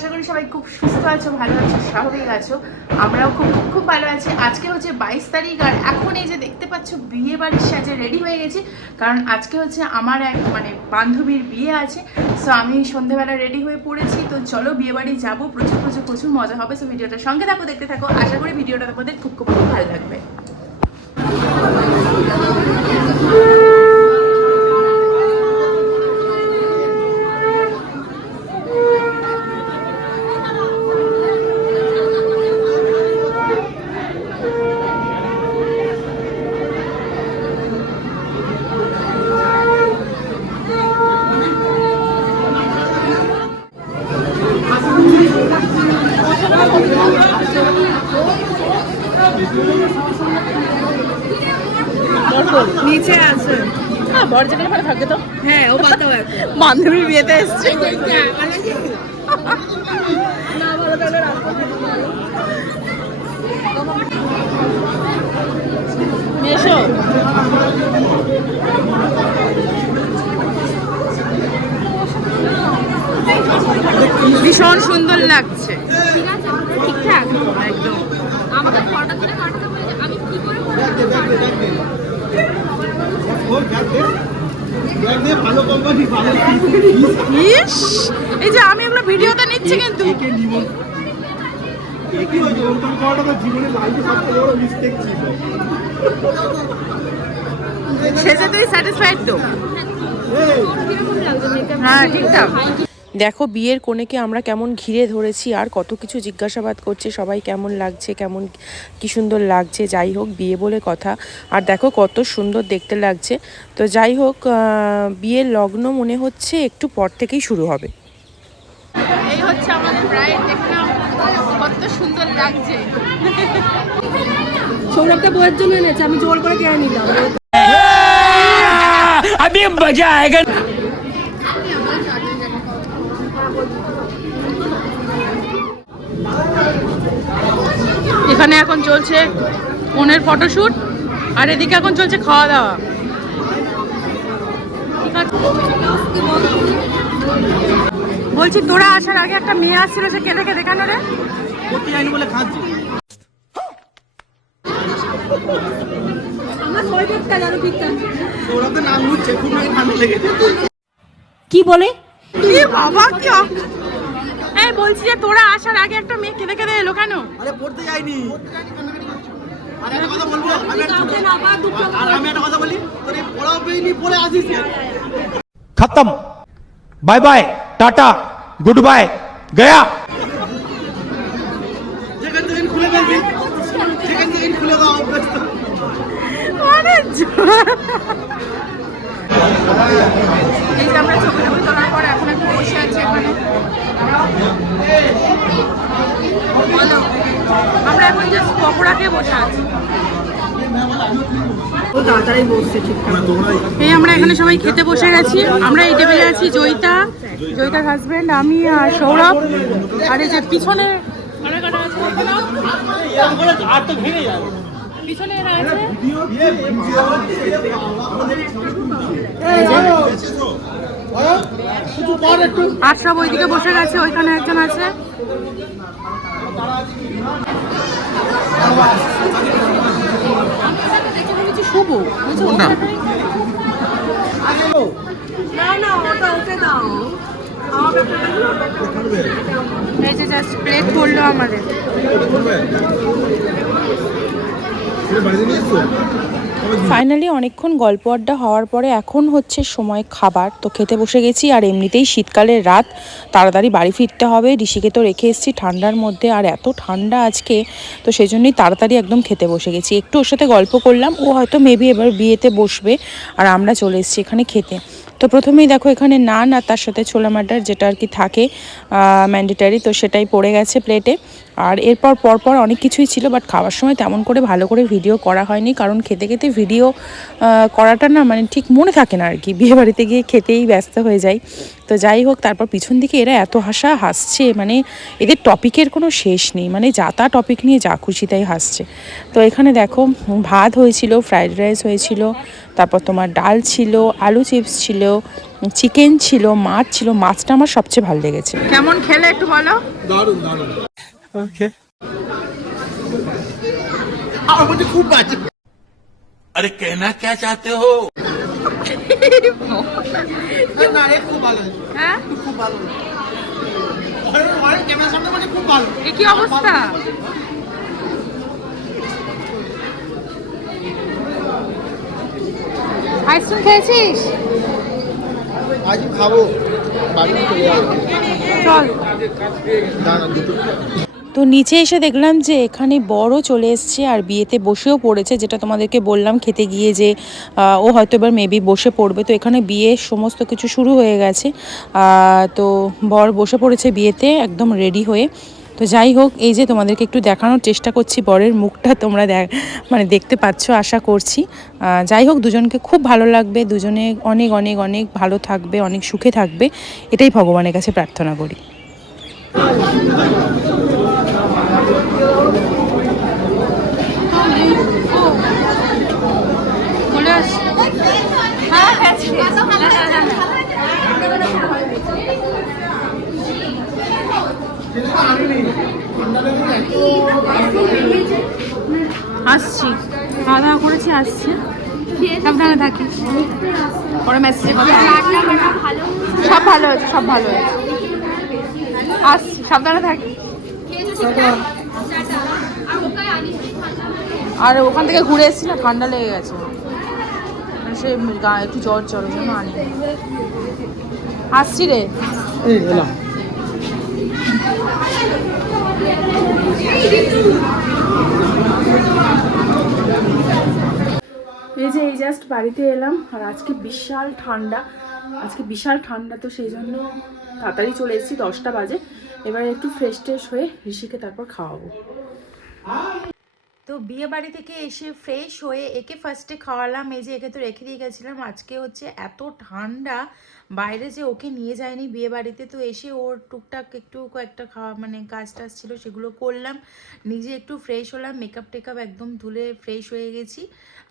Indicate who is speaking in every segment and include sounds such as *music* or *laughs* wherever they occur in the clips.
Speaker 1: আশা করি সবাই খুব সুস্থ আছো, ভালো আছো, স্বাভাবিক আছো। আমরাও খুব খুব ভালো আছি। আজকে হচ্ছে বাইশ তারিখ, আর এখন এই যে দেখতে পাচ্ছ, বিয়ে বাড়ির সাজে রেডি হয়ে গেছি। কারণ আজকে হচ্ছে আমার এক মানে বান্ধবীর বিয়ে আছে। সো আমি সন্ধেবেলা রেডি হয়ে পড়েছি। তো চলো বিয়ে বাড়ি যাব। প্রচুর প্রচুর প্রচুর মজা হবে। সো ভিডিওটার সঙ্গে থাকো, দেখতে থাকো। আশা করি ভিডিওটা তোমাদের খুব খুব খুব ভালো লাগবে।
Speaker 2: নিচে আছে।
Speaker 1: হ্যাঁ বর যেখানে ভালো থাকবে তো।
Speaker 2: হ্যাঁ ও এখন।
Speaker 1: বান্ধবীর বিয়েতে এসছে। এসো। ভীষণ সুন্দর লাগছে
Speaker 2: ঠিক আছে ঠিকঠাক
Speaker 1: একদম
Speaker 2: আমাকে ফটো তুলে পাঠাতে বলেছে আমি কি করে ফটো
Speaker 3: ভালো কোম্পানি ভালো
Speaker 1: ইস এই যে আমি এগুলো ভিডিওতে নিচ্ছি কিন্তু। শেষে তুই স্যাটিসফাইড তো? হ্যাঁ ঠিকঠাক।
Speaker 4: দেখো বিয়ের কোণেকে আমরা কেমন ঘিরে ধরেছি আর কত কিছু জিজ্ঞাসাবাদ করছে সবাই কেমন লাগছে কেমন কি সুন্দর লাগছে যাই হোক বিয়ে বলে কথা আর দেখো কত সুন্দর দেখতে লাগছে তো যাই হোক বিয়ের লগ্ন মনে হচ্ছে একটু পর থেকেই শুরু হবে
Speaker 2: আমি জোর করে নিলাম
Speaker 1: এখানে এখন চলছে ফোনের ফটোশুট আর এদিকে এখন চলছে খাওয়া দাওয়া ঠিক আছে। বলছি তোরা আসার আগে একটা মেয়ে আসছিল সে কেঁদে কেঁদে কেন রে?
Speaker 3: বলে খাচ্ছি।
Speaker 2: কি বলে?
Speaker 1: বলছি যে তোরা আসার আগে একটা মেয়ে কেঁদে কেঁদে এলো কেন?
Speaker 3: আরে পড়তে যাইনি। কথা বলব
Speaker 5: খতম। Bye bye tata good
Speaker 3: bye Gaya. খুলে দাও
Speaker 1: যে আমরা ছবি টবি তোলার পর এখন একটু বসে আছি এখানে। আমরা এখন জাস্ট পকোড়া খেয়ে বসে আছি। এই আমরা এখানে সবাই খেতে বসে গেছি। আমরা এই টেবিলে আছি জয়িতা জয়িতার হাজবেন্ড আমি আর সৌরভ। আর এই যে পিছনে পিছনে এরা আছে? আর সব ওইদিকে বসে গেছে ওইখানে একজন আছে। শুভ
Speaker 2: না। না ওটা ওকে দাও
Speaker 1: এই যে জাস্ট প্লেট করল আমাদের।
Speaker 3: বাড়িতে নিয়ে এসছো?
Speaker 4: ফাইনালি অনেকক্ষণ গল্প আড্ডা হওয়ার পরে এখন হচ্ছে সময় খাবার। তো খেতে বসে গেছি আর এমনিতেই শীতকালের রাত। তাড়াতাড়ি বাড়ি ফিরতে হবে। ঋষিকে তো রেখে এসেছি ঠান্ডার মধ্যে। আর এত ঠান্ডা আজকে, তো সেই জন্যই তাড়াতাড়ি একদম খেতে বসে গেছি। একটু ওর সাথে গল্প করলাম। ও হয়তো মেবি এবার বিয়েতে বসবে। আর আমরা চলে এসেছি এখানে খেতে। তো প্রথমেই দেখো এখানে নান আর তার সাথে ছোলা মাটার যেটা আর কি থাকে ম্যান্ডেটারি তো সেটাই পড়ে গেছে প্লেটে আর এরপর পরপর অনেক কিছুই ছিল বাট খাওয়ার সময় তেমন করে ভালো করে ভিডিও করা হয়নি কারণ খেতে খেতে ভিডিও করাটা না মানে ঠিক মনে থাকে না আর কি বিয়ে বাড়িতে গিয়ে খেতেই ব্যস্ত হয়ে যায় তো যাই হোক তারপর পিছন দিকে এরা এত হাসা হাসছে মানে এদের টপিকের কোনো শেষ নেই মানে যা তা টপিক নিয়ে যা খুশি তাই হাসছে। তো এখানে দেখো ভাত হয়েছিল ফ্রাইড রাইস হয়েছিল তারপর তোমার ডাল ছিল আলু চিপস ছিল চিকেন ছিল মাছ ছিল মাছটা আমার সবচেয়ে ভালো লেগেছে।
Speaker 1: কেমন খেলে একটু বলো?
Speaker 3: দারুণ দারুণ। ওকে আমার মধ্যে খুব বাজে
Speaker 6: अरे कहना क्या चाहते हो
Speaker 3: না রে খুব ভালো হয়েছে।
Speaker 1: হ্যাঁ
Speaker 3: খুব ভালো হয়েছে। অনেক অনেক ক্যামেরার সামনে মানে খুব ভালো
Speaker 1: এ কি অবস্থা আইসক্রিম খেয়েছিস
Speaker 3: আজ খাবো বাড়ি চলে যাবো
Speaker 1: চল
Speaker 3: দাঁড়া দুটো
Speaker 4: তো নিচে এসে দেখলাম যে এখানে বড় চলে এসছে আর বিয়েতে বসেও পড়েছে, যেটা তোমাদেরকে বললাম খেতে গিয়ে যে ও হয়তো এবার মেবি বসে পড়বে। তো এখানে বিয়ে সমস্ত কিছু শুরু হয়ে গেছে। তো বর বসে পড়েছে বিয়েতে একদম রেডি হয়ে। তো যাই হোক, এই যে তোমাদেরকে একটু দেখানোর চেষ্টা করছি বরের মুখটা, তোমরা মানে দেখতে পাচ্ছ, আশা করছি। যাই হোক, দুজনকে খুব ভালো লাগবে। দুজনে অনেক অনেক অনেক ভালো থাকবে, অনেক সুখে থাকবে। এটাই ভগবানের কাছে প্রার্থনা করি
Speaker 1: বলে আস হ্যাঁ গেছে আসছি। খাওয়া দাওয়া করেছি, আসছি। সাবধানে থাকি। পরে মেসেজে কথা সব ভালো হয়েছে, সব ভালো হয়েছে। আসছি, সাবধানে থাকি। আর ওখান থেকে ঘুরে এসেছি না, ঠান্ডা লেগে গেছে। সে একটু জ্বর জ্বর জন্য আনি আসছি রে।
Speaker 3: এই
Speaker 1: যে, এই জাস্ট বাড়িতে এলাম, আর আজকে বিশাল ঠান্ডা। আজকে বিশাল ঠান্ডা, তো সেই জন্য তাড়াতাড়ি চলে এসেছি, দশটা বাজে। এবার একটু ফ্রেশ ট্রেশ হয়ে ঋষিকে তারপর খাওয়াবো। তো বিয়ে বাড়ি থেকে এসে ফ্রেশ হয়ে একে ফার্স্টে খাওয়ালাম। এই যে একে তো রেখে দিয়ে গেছিলাম। আজকে হচ্ছে এত ঠান্ডা, বাইরে যে ওকে নিয়ে যায়নি বিয়ে বাড়িতে, তো এসে ওর টুকটাক একটু কয়েকটা খাওয়া মানে কাজ টাজ ছিল সেগুলো করলাম। নিজে একটু ফ্রেশ হলাম মেকআপ টেকআপ একদম ধুলে ফ্রেশ হয়ে গেছি।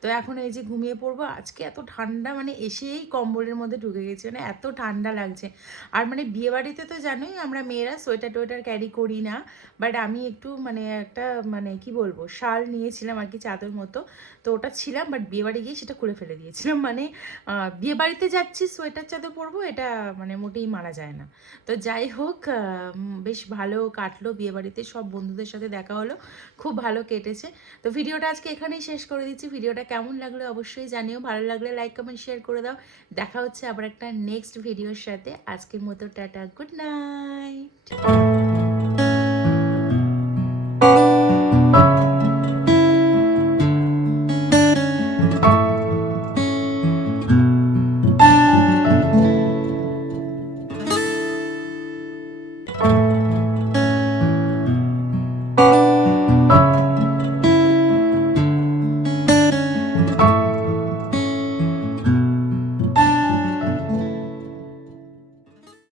Speaker 1: তো এখন এই যে ঘুমিয়ে পড়ব, আজকে এত ঠান্ডা মানে এসেই কম্বলের মধ্যে ঢুকে গেছি। মানে এত ঠান্ডা লাগছে। আর মানে বিয়ে বাড়িতে তো জানোই আমরা মেয়েরা সোয়েটার টোয়েটার ক্যারি করি না। বাট আমি একটু মানে একটা মানে কি বলব, শাল নিয়েছিলাম আর কি চাদর মতো। তো ওটা ছিলাম বাট বিয়ে বাড়ি গিয়ে সেটা খুলে ফেলে দিয়েছিলাম। *laughs* মানে আহ, বিয়ে বাড়িতে যাচ্ছি সোয়েটার চাদর পরবো এটা মানে মোটেই মারা যায় না। তো যাই হোক বেশ ভালো কাটলো বিয়ে বাড়িতে সব বন্ধুদের সাথে দেখা হলো খুব ভালো কেটেছে। তো ভিডিওটা আজকে এখানেই শেষ করে দিচ্ছি। ভিডিওটা কেমন লাগল অবশ্যই জানিও ভালো লাগলে লাইক কমেন্ট শেয়ার করে দাও। দেখা হচ্ছে আবার একটা নেক্সট ভিডিওর সাথে। আজকের মতো টাটা গুড নাইট